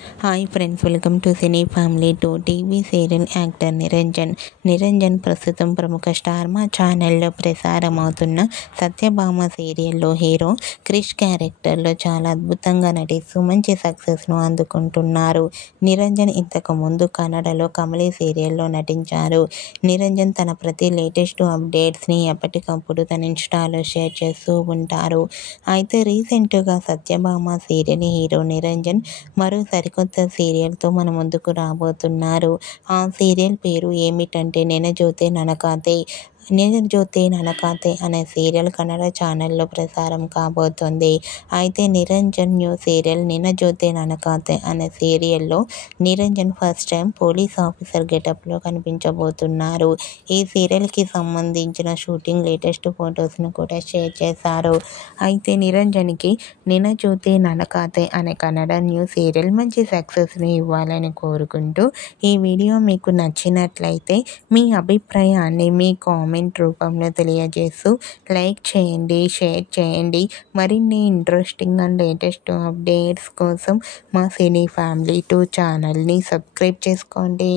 Hi friends, welcome to cine family 2. TV serial actor Niranjan ప్రస్తుతం ప్రముఖ star మా ఛానల్లో ప్రసారం అవుతున్న సత్యభామ సీరియల్లో హీరో క్రిష్ క్యారెక్టర్లో చాలా అద్భుతంగా నటిస్తూ మంచి సక్సెస్ను అందుకుంటున్నారు. నిరంజన్ ఇంతకు ముందు కన్నడలో కమలి సీరియల్లో నటించారు. నిరంజన్ తన ప్రతి లేటెస్ట్ అప్డేట్స్ని ఎప్పటికప్పుడు తన ఇన్స్టాలో షేర్ చేస్తూ ఉంటారు. అయితే రీసెంట్గా సత్యభామ సీరియల్ హీరో నిరంజన్ మరో సరికొత్త సీరియల్తో మన ముందుకు రాబోతున్నారు. ఆ సీరియల్ పేరు ఏమిటంటే నినజోతే ననకాతే అనే సీరియల్ కన్నడ ఛానల్లో ప్రసారం కాబోతోంది. అయితే నిరంజన్ న్యూ సీరియల్ నినజోతే ననకాతే అనే సీరియల్లో Niranjan first time police officer గెటప్లో కనిపించబోతున్నారు. ఈ సీరియల్కి సంబంధించిన షూటింగ్ లేటెస్ట్ ఫొటోస్ను కూడా షేర్ చేశారు. అయితే నిరంజన్కి నినజోతే ననకాతే అనే కన్నడ న్యూ సీరియల్ మంచి సక్సెస్ని ఇవ్వాలని కోరుకుంటూ ఈ వీడియో మీకు నచ్చినట్లయితే మీ అభిప్రాయాన్ని మీ కామెంట్ రూపంలో తెలియజేస్తూ లైక్ చేయండి, షేర్ చేయండి. మరిన్ని ఇంట్రెస్టింగ్ అండ్ లేటెస్ట్ అప్డేట్స్ కోసం మా సినీ ఫ్యామిలీ 2 ఛానల్ని సబ్స్క్రైబ్ చేసుకోండి.